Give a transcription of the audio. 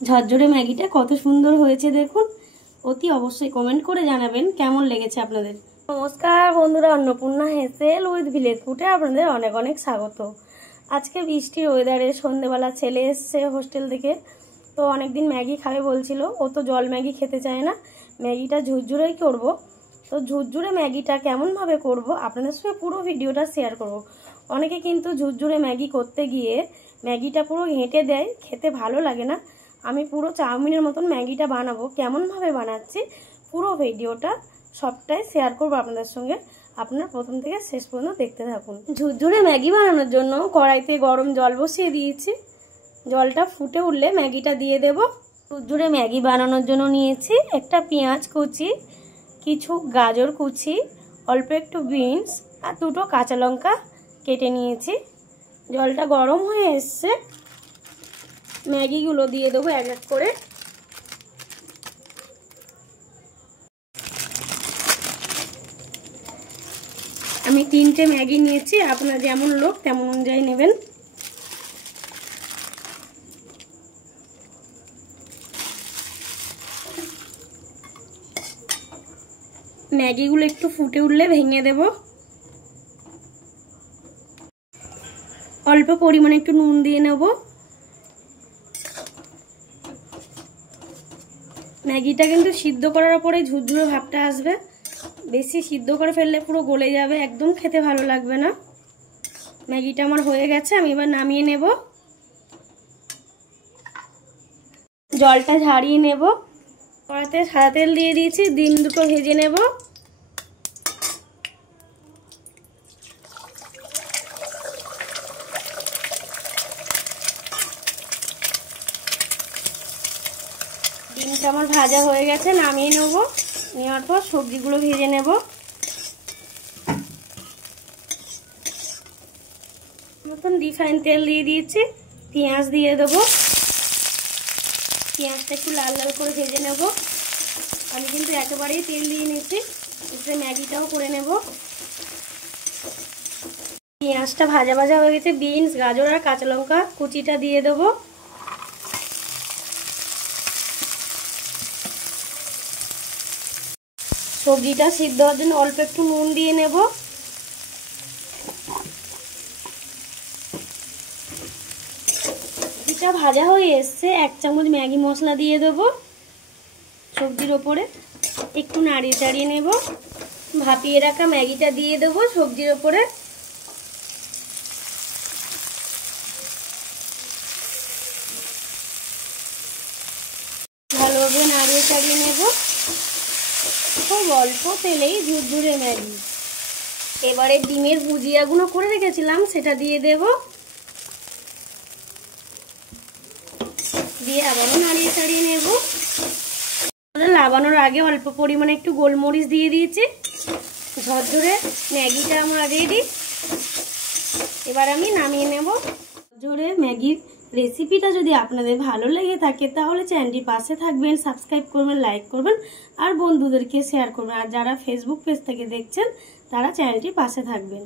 ঝরঝরে ম্যাগিটা কত সুন্দর হয়েছে দেখুন। অতি অবশ্যই কমেন্ট করে জানাবেন কেমন লেগেছে আপনাদের। নমস্কার বন্ধুরা, অন্নপূর্ণা হেসেল উইথ ভিলেজ ফুডে আপনাদের অনেক অনেক স্বাগত। আজকে বৃষ্টির ওয়েদারে সন্ধেবেলা ছেলে এসছে হোস্টেল থেকে, তো অনেকদিন ম্যাগি খাবে বলছিল। ও তো জল ম্যাগি খেতে চায় না, ম্যাগিটা ঝুরঝুরেই করব। তো ঝুরঝুরে ম্যাগিটা কেমনভাবে করব আপনাদের সঙ্গে পুরো ভিডিওটা শেয়ার করব। অনেকে কিন্তু ঝুরঝুরে ম্যাগি করতে গিয়ে ম্যাগিটা পুরো ঘেঁটে দেয়, খেতে ভালো লাগে না। আমি পুরো চাউমিনের মতন ম্যাগিটা বানাবো, কেমনভাবে বানাচ্ছি পুরো ভিডিওটা সবটাই শেয়ার করবো আপনাদের সঙ্গে। আপনারা প্রথম থেকে শেষ পর্যন্ত দেখতে থাকুন। ঝুরঝুরে ম্যাগি বানানোর জন্য কড়াইতে গরম জল বসিয়ে দিয়েছি। জলটা ফুটে উঠলে ম্যাগিটা দিয়ে দেব। ঝুরঝুরে ম্যাগি বানানোর জন্য নিয়েছি একটা পেঁয়াজ কুচি, কিছু গাজর কুচি, অল্প একটু বিনস আর দুটো কাঁচা লঙ্কা কেটে নিয়েছি। জলটা গরম হয়ে এসছে, ম্যাগিগুলো দিয়ে দেবো এক এক করে। আমি 3টে ম্যাগি নিয়েছি, আপনারা যেমন লোক তেমন অনুযায়ী নেবেন। ম্যাগিগুলো একটু ফুটে উঠলে ভেঙে দেব। অল্প পরিমাণে একটু নুন দিয়ে নেব। ম্যাগিটা কিন্তু সিদ্ধ করার পরে ঝুরঝুরে ভাবটা আসবে, বেশি সিদ্ধ করে ফেললে পুরো গলে যাবে, একদম খেতে ভালো লাগবে না। ম্যাগিটা আমার হয়ে গেছে, আমি এবার নামিয়ে নেব। জলটা ঝাড়িয়ে নেব। কড়াইতে সাদা তেল দিয়ে দিয়েছি, ডিম দুটো ভেজে নেব। ডিমটা আমার ভাজা হয়ে গেছে, নামিয়ে নেব। নেওয়ার পর সবজিগুলো ভেজে নেব। নতুন রিফাইন তেল দিয়ে দিয়েছি, পেঁয়াজ দিয়ে দেবো। পেঁয়াজটা একটু লাল লাল করে ভেজে নেব। আমি কিন্তু একেবারেই তেল দিয়ে নিয়েছি, এতে ম্যাগিটাও করে নেব। পেঁয়াজটা ভাজা ভাজা হয়ে গেছে, বিনস গাজর আর কাঁচা লঙ্কা কুচিটা দিয়ে দেবো। সবজিটা সিদ্ধ হওয়ার জন্য অল্প একটু নুন দিয়ে নেব। সবজিটা ভাজা হয়ে এসছে, 1 চামচ ম্যাগি মশলা দিয়ে দেবো সবজির ওপরে। একটু নাড়িয়ে চাড়িয়ে নেব। ভাপিয়ে রাখা ম্যাগিটা দিয়ে দেবো সবজির ওপরে। ভালোভাবে নাড়িয়ে চাড়িয়ে নেব। খুব অল্প তেলেই ঝুরঝুরে ম্যাগি। এবারে ডিমের ভুজিয়াগুলো করে রেখেছিলাম সেটা দিয়ে দেব। দিয়ে আবারও নাড়িয়ে চাড়িয়ে নেব। লাগানোর আগে অল্প পরিমাণে একটু গোলমরিচ দিয়ে দিয়েছি। ঝরঝরে ম্যাগিটা আমার রেডি। এবার আমি নামিয়ে নেব। ঝরঝরে ম্যাগির রেসিপিটা যদি আপনাদের ভালো লেগে থাকে তাহলে চ্যানেলটির পাশে থাকবেন, সাবস্ক্রাইব করবেন, লাইক করবেন আর বন্ধুদেরকে শেয়ার করবেন। আর যারা ফেসবুক পেজ থেকে দেখছেন তারা চ্যানেলটির পাশে থাকবেন।